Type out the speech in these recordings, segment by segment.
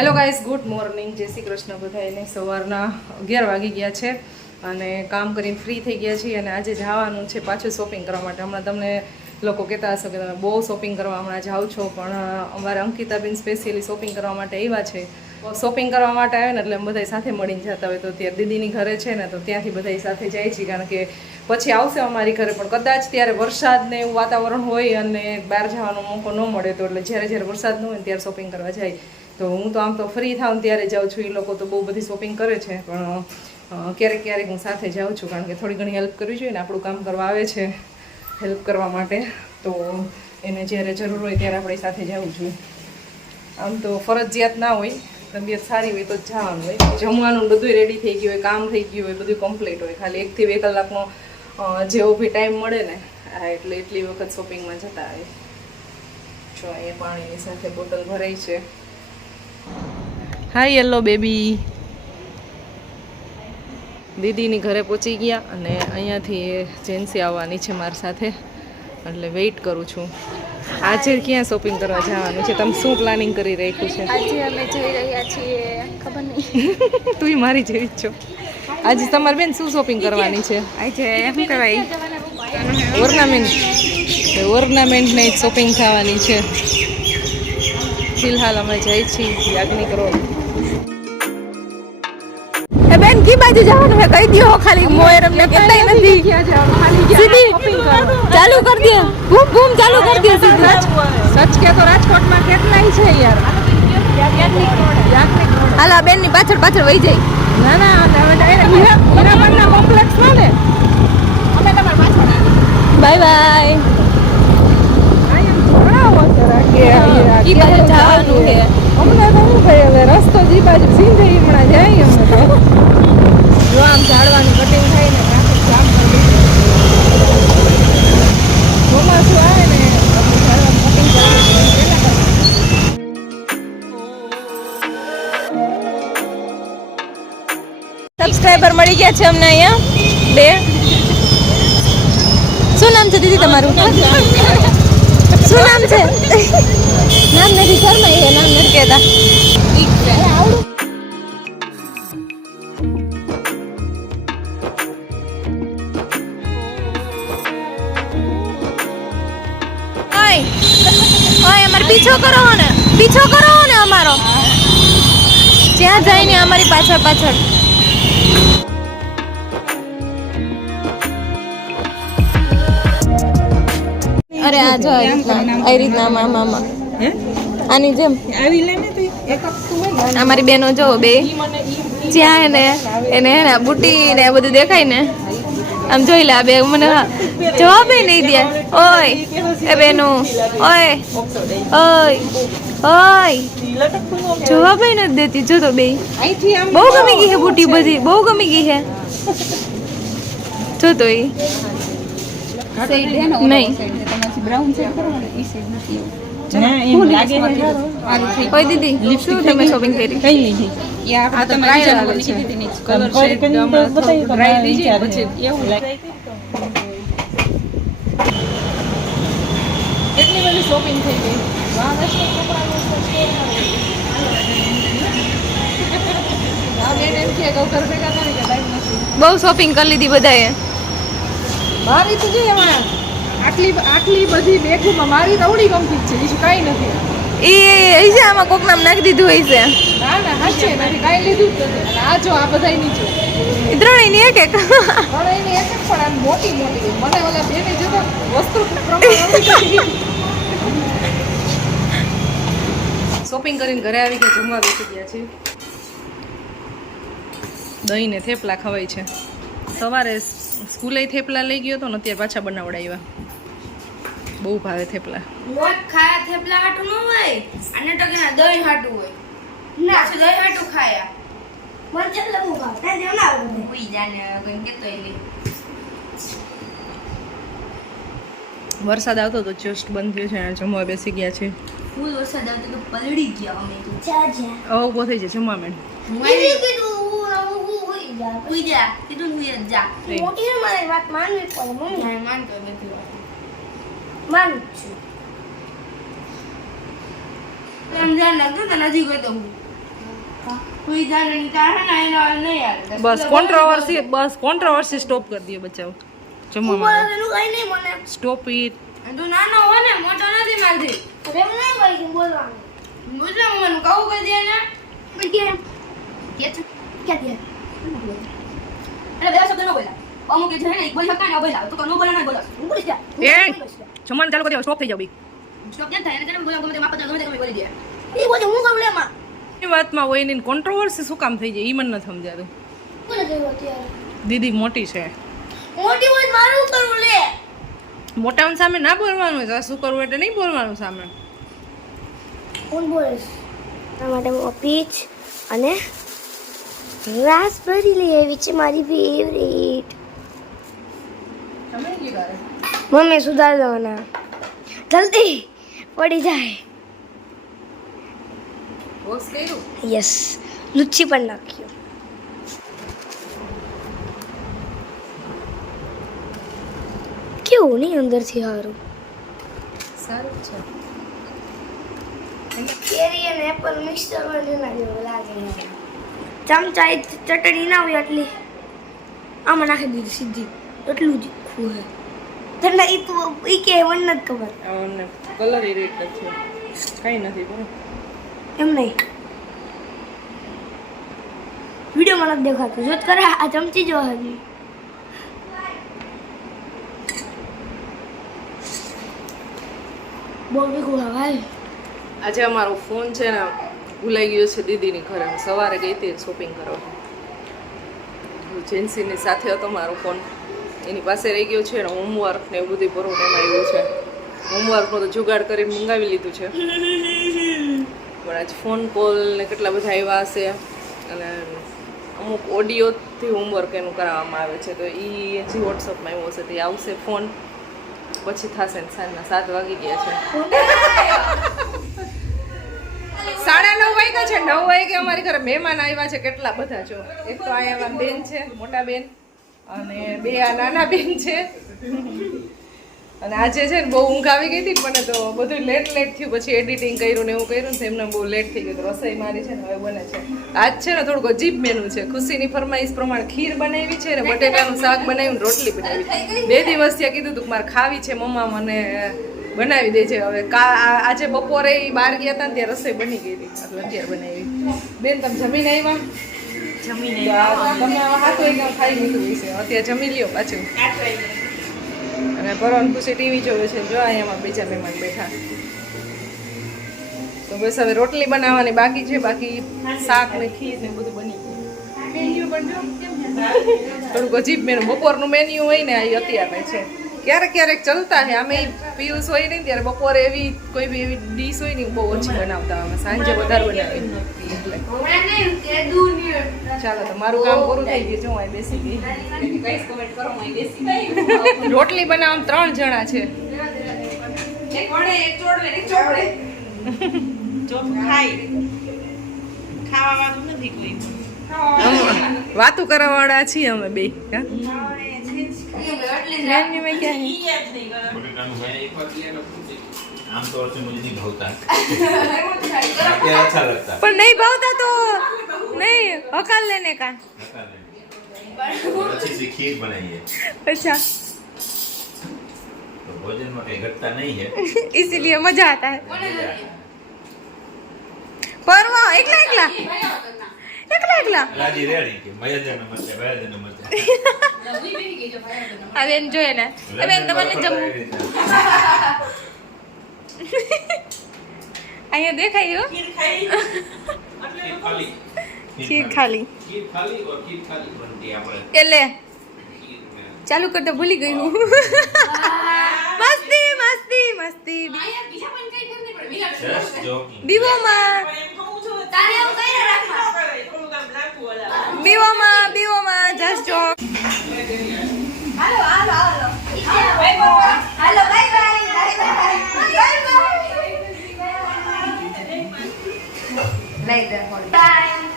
Hello guys, good morning, જય શ્રી કૃષ્ણ બધાને. સવારના 11 વાગી ગયા છે અને કામ કરીને ફ્રી થઈ ગયા છીએ અને આજે જવાનું છે પાછું શોપિંગ કરવા માટે. હમણાં તમને લોકો કહેતા હશો કે તમે બહુ શોપિંગ કરવા હમણાં જાઓ છો, પણ અમારે અંકિતાબેન સ્પેશિયલી શોપિંગ કરવા માટે આવ્યા છે. શોપિંગ કરવા માટે આવે ને એટલે બધા સાથે મળીને જતા હોય. તો ત્યાં દીદીની ઘરે છે ને, તો ત્યાંથી બધા સાથે જાય છે, કારણ કે પછી આવશે અમારી ઘરે પણ કદાચ ત્યારે વરસાદ ને એવું વાતાવરણ હોય અને બહાર જવાનો મોકો ન મળે, તો એટલે જ્યારે વરસાદ ન હોય ત્યારે શોપિંગ કરવા જાય. તો હું તો આમ તો ફ્રી થાઉં ત્યારે જાઉં છું. એ લોકો તો બહુ બધી શોપિંગ કરે છે, પણ ક્યારેક હું સાથે જાઉં છું, કારણ કે થોડી ઘણી હેલ્પ કરવી જોઈએ ને. આપણું કામ કરવા આવે છે હેલ્પ કરવા માટે, તો એને જ્યારે જરૂર હોય ત્યારે આપણી સાથે જવું જોઈએ. આમ તો ફરજિયાત ના હોય, તબિયત સારી હોય તો જ જવાનું હોય. જમવાનું બધું રેડી થઈ ગયું હોય, કામ થઈ ગયું હોય, બધું કમ્પ્લીટ હોય. ખાલી 1 થી 2 કલાકનો જેવો બી ટાઈમ મળે ને, એટલે એટલી વખત શોપિંગમાં જતા આવે. જો અહીંયા પાણીની સાથે બોટલ ભરાઈ છે. હાય યલો બેબી. દીદીની ઘરે પહોંચી ગયા અને અહીંયાથી જેન્સી આવવાની છે મારી સાથે, એટલે વેઇટ કરું છું. આજે ક્યાં શોપિંગ કરવા જવાનું છે? તમે શું પ્લાનિંગ કરી રાખ્યું છે? આજે અમે જઈ રહ્યા છીએ, ખબર નહીં. તું મારી જેવી જ છો. આજે તમારી બેન શું શોપિંગ કરવાની છે? આજે શું કહેવાય, ઓર્નામેન્ટ ને શોપિંગ થવાની છે. ફિલહાલ અમે જઈ છીએ યાજ્ઞિક રોડ. એ બેન કી બાજુ જવાનું છે કહી દો ખાલી. મોર અમને કહેતાય નથી. સીધી ચાલુ કરી દે, બૂમ બૂમ ચાલુ કરી દે સીધી. સચ કે તો રાજકોટમાં કેટલાય છે યાર. હાલા બેન ની પાછળ વહી જાય. ના ના, હવે ડાયરેક્ટ હીરામણના કોમ્પ્લેક્સમાં ને અમે તમાર પાછળ બાય બાય. ઈ બાજુ જવાનું છે. અમને તો શું ભાઈ, હવે રસ્તો જી બાજુ સીધે હમણાં જાય. અમે તો જો આમ ઝાડવાનું કટિંગ થાય ને, ટ્રાફિક જામ કરી દીધું. ચોમાસું આવે ને ઝાડવાનું કટિંગ સબસ્ક્રાઇબર મળી ગયા છે અમને અહીંયા 2. શું નામ છે દીદી તમારું? શું નામ છે? નામ નથી શર્મા, નામ નથી કહેતા. ઓય અમારો પીછો કરો ને અમારો. જ્યાં જાય ને અમારી પાછળ. અરે આ જો આ રીતના મામા આની જેમ આવી લે ને. તો એક અમારી બેનો જો 2 જ્યાં એને બુટી ને બધું દેખાય ને, આમ જોઈ લે. આ 2 મને જવાબ નહીં દે. ઓય એ બેનો, ઓય જવાબ નથી દેતી. જો તો 2 બહુ ગમી ગઈ છે બુટી, બધી બહુ ગમી ગઈ છે. જો તો એ નહીં કોઈ દીદી શું તમે શોપિંગ કરી? કઈ લીધી? આ તો ટ્રાયલ આવે છે. કલર શેડ ટ્રાય લીધી પછી એવું લાગે. કેટલી બધી શોપિંગ થઈ ગઈ. બહુ શોપિંગ કરી લીધી બધાએ. મારી તો જો એમાં આટલી બધી બેગોમાં મારી તો અવળી ગમતી છે, બીજું કાંઈ નથી. એ છે આમાં કોક નામ નાખી દીધું હોય છે. ના હાચે નથી, કાંઈ લીધું જ નથી. અને આ જો આ બધાય નીચે ત્રણેયની એક પણ એની એક પણ આમ મોટી મને ઓલા બેને જતો વસ્તુ શોપિંગ કરીને ઘરે આવી ગયા, જમવા બેસી ગયા છે. દહીં ને થેપલા ખવાય છે. સવારે સ્કૂલે થેપલા લઈ ગયો તો ને, અત્યારે પાછા બનાવડાવ્યા. બહુ ભાવે થેપલા. લોટ ખાયા થેપલા હાટું ન હોય, અને તો કે દહીં હાટું હોય. ના દહીં હાટું ખાયા. મને થેપલા બહુ ભાવે. તે જમા કોઈ જાને કઈ કેતો એલી. વરસાદ આવતો તો જસ્ટ બંધ થયો છે અને જમવા બેસી ગયા છે. ફૂલ વરસાદ આવતો તો પલળી ગયા અમે તો. ઊભો થઈ જાય જમવા માંડ. હુઈ જા કીધું હુઈ જા. મોટી મારી વાત માનવી પડે મમ્મી. હા માનતો બધી વાત. માનું છું. રમજાન લાગતો તો નથી ગયો તો હું. સુઈ જાને ની તાર હે ને એનો નહીં આવે બસ કોન્ટ્રોવર્સી સ્ટોપ કરી દઈએ બચાવ જમવા માટે એનું કઈ નહીં મને સ્ટોપ ઇટ તું નાનો હો ને મોટો નથી મારતી એમ નહીં ભાઈ બોલવાનું મુજે મને કહું કે દે ને કે છે ક્યાં દે એટલે બે શબ્દ ન બોલા અમુક છે ને એક બોલી શકાય ને બોલા તું નો બોલા ના બોલા હું બોલીશ જા એ જમવાનું ચાલુ કરી દો સ્ટોપ થઈ જાવ બી સ્ટોપ કેમ થાય એને બોલા ગમે તે માપા ગમે તે બોલી દે એ બોલે હું કહું લે માં એ વાતમાં હોય ને કોન્ટ્રોવર્સી શું કામ થઈ જાય ઈ મને નથી સમજાતું બોલે ગયો અત્યારે દીદી મોટી છે મોટી હોય મારું કરવું લે મોટાઓની સામે ના બોલવાનું હોય શું કરવું એટલે નહીં બોલવાનું સામે કોણ બોલીશ આ માટે હું પીચ અને રાસબેરી લઈ આવી છે મારી ફેવરેટ મમ્મી સુધાર દો ના જલ્દી પડી જાય બોક્સ કર્યું યસ લુચ્ચી પણ નાખ્યો કેવું નહીં અંદરથી સારું સારું છે કેરી અને એપલ મિક્સ કરવાનું ના જેવું લાગે ચમચા ચટણી ના હોય એટલી આમાં નાખી દીધી સીધી એટલું જ ખું હે તને ઈ તો ઈ કે વન નથી ખબર અને કલર એ રેટ નથી કઈ નથી બરાબર એમ નહીં વિડીયોમાં નથી દેખાતું જોત કરે આ ચમચી જો હજી બહુ ભીખું ભાઈ આજે અમારો ફોન છે ને ભૂલાઈ ગયો છે દીદીની ઘરે હું સવારે ગઈ હતી શોપિંગ કરવા જેન્સીની સાથે હતો મારો ફોન એની પાસે રહી ગયો છે ને હોમવર્ક ને એવું બધું પૂરું એમાં આવ્યું છે હોમવર્કનો તો જુગાડ કરીને મંગાવી લીધું છે પણ આજ ફોન કોલ ને કેટલા બધા આવ્યા હશે અને અમુક ઓડિયોથી હોમવર્ક એનું કરાવવામાં આવે છે તો એ હજી વોટ્સઅપમાં આવ્યો હશે તે આવશે ફોન પછી થશે ને સાંજના 7 વાગી ગયા છે 9:30 વાગ્યા છે 9 વાગે અમારી ઘરે મહેમાન આવ્યા છે કેટલા બધા છો એક તો અહીંયા બેન છે મોટા બેન અને બે આ નાના બેન છે અને આજે છે ને બહુ ઊંઘ આવી ગઈ હતી મને તો બધું લેટ થયું પછી એડિટિંગ કર્યું ને એવું કર્યું ને એમને બહુ લેટ થઈ ગયું તો રસોઈ મારી છે ને હવે બને છે આજ છે ને થોડુંક અજીબ મેનુ છે ખુશીની ફરમાઈશ પ્રમાણે ખીર બનાવી છે ને બટેટાનું શાક બનાવ્યું ને રોટલી બનાવી 2 દિવસ ત્યાં કીધું તું મારે ખાવી છે મમ્મા મને બનાવી દેજે હવે આજે બપોરે બહાર ગયા હતા ને ત્યાં રસોઈ બની ગઈ હતી એટલે અત્યારે બનાવી બેન તમે જમીને આવ્યા તમે હાથો એકદમ ખાઈ લીધું છે અત્યારે જમી લ્યો પાછું અને પરમ ખુશી ટીવી જોવે છે જો અહીંયામાં બીજા મહેમાન બેઠા તો બસ હવે રોટલી બનાવવાની બાકી છે બાકી શાક ને ખીર ને બધું બની ગયું થોડુંક અજીબ મેનુ બપોરનું મેન્યુ હોય ને એ અત્યારે છે ક્યારેક ચલતા છે અમે પિયુષ હોય ને ત્યારે બપોરે એવી કોઈ બી એવી ડીશ હોય ને બહુ ઓછી બનાવતા અમે સાંજે વધારે બનાવી એટલે ચાલો તો મારું કામ પૂરું થઈ ગયું જો અહીં બેસી ગઈ રોટલી બનાવવામાં 3 જણા છે વાતું કરવા વાળા છીએ અમે બે आमतौर से मुझे नहीं भावता अच्छा लगता पर नहीं भावता तो नहीं हकाल लेने का अच्छी सी खीर बनाई है अच्छा तो भोजन में कहीं घटता नहीं है इसीलिए मजा आता है पर वो एकला राजी रेडी के मयजन मचे वयजन मचे હવે એમ જોઈએ ને હવે એમ તમારે જમવું અહીંયા દેખાય ખીર ખાલી એટલે ચાલુ કરતા ભૂલી ગઈ હું મસ્તી બીવોમાં જસ્ટ જોક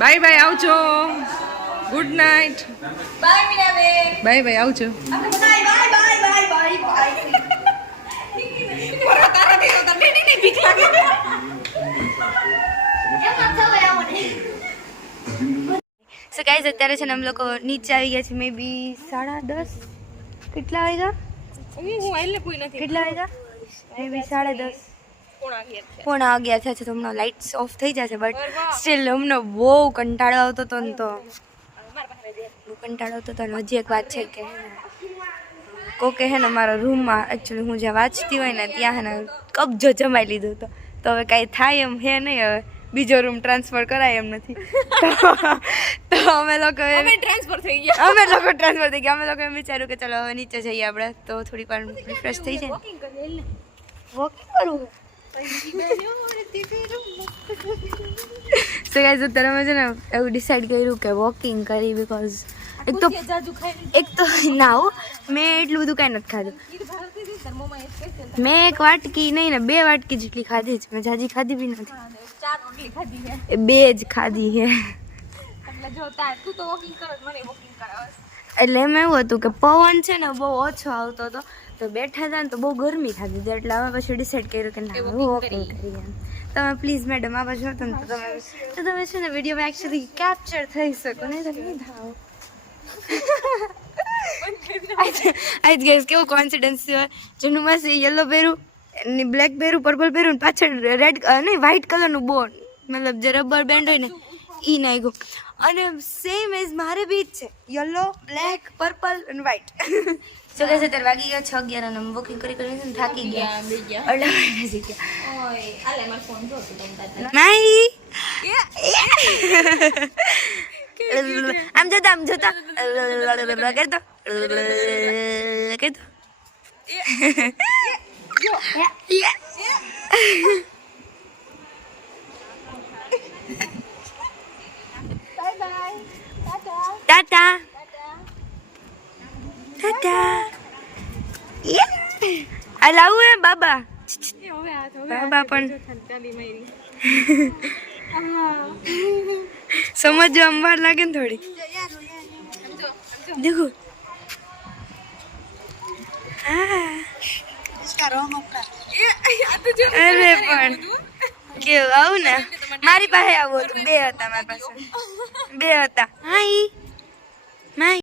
બાય બાય આવજો ગુડ નાઇટ બાય આવજો સો ગાઈઝ અત્યારે છે ને અમે લોકો નીચે આવી ગયા છીએ મે બી 10:30 કેટલા વાગ્યા કેટલા વાગ્યા મે બી 10:30 પોણા 11 થયા છે તો હમણાં લાઇટ્સ ઓફ થઈ જશે બટ સ્ટીલ અમને બહુ કંટાળો આવતો હતો ને તો બહુ કંટાળો આવતો હતો ને હજી એક વાત છે કે કોકે હે ને મારા રૂમમાં એકચ્યુઅલી હું જ્યાં વાંચતી હોય ને ત્યાં હે ને કબજો જમાઈ લીધો હતો તો હવે કાંઈ થાય એમ હે નહીં હવે બીજો રૂમ ટ્રાન્સફર કરાય એમ નથી તો અમે લોકો ટ્રાન્સફર થઈ ગયા અમે લોકો એમ વિચાર્યું કે ચલો હવે નીચે જઈએ આપણે તો થોડીક વાર રિફ્રેશ થઈ જાય વોકિંગ કરવું સો ગાઈઝ અત્યારે અમે છે ને એવું ડિસાઈડ કર્યું કે વોકિંગ કરી બિકોઝ એક તો ના હો મેં એટલું બધું કાંઈ નથી ખાધું મેં એક વાટકી નહીં ને 2 વાટકી જેટલી ખાધી છે મેં જાજી ખાધી બી નથી 2 જ ખાધી છે એટલે એમ એવું હતું કે પવન છે ને બહુ ઓછો આવતો હતો તો બેઠા હતા ને તો બહુ ગરમી થતી હતી એટલે અમે પછી ડિસાઈડ કર્યું કે ના વોકિંગ કરીએ તમે પ્લીઝ મેડમ આ બાજુ હતો ને તો તમે છે ને વિડીયોમાં એકચ્યુઅલી કેપ્ચર થઈ શકો નહીં તો નહીં થાવ આજ ગેસ કેવો કોન્ફિડન્સ છે જેનું માસે યલો પહેરું ને બ્લેક પહેરું પર્પલ પહેરું ને પાછળ રેડ નહીં વ્હાઇટ કલરનું બોર્ડ મતલબ જે રબર બેન્ડ હોય ને ઈ નાખ્યું અને સેમ એઝ મારે બી જ છે યલો બ્લેક પર્પલ અને વ્હાઇટ સો ગાઈસ અત્યારે વાગી ગયા 6:11 અને વોકિંગ કરી કરીને થાકી ગયા અડધા વાગ્યા થઈ ગયા નહીં આમ જોતા કરતો ટાટા ટાટા આ લાવું ને બાબા બાબા પણ સમજવા વાર લાગે ને થોડી દેખો અરે પણ કેવું આવું ને મારી પાસે આવું હતું 2 હતા મારી પાસે 2 હતા હાઈ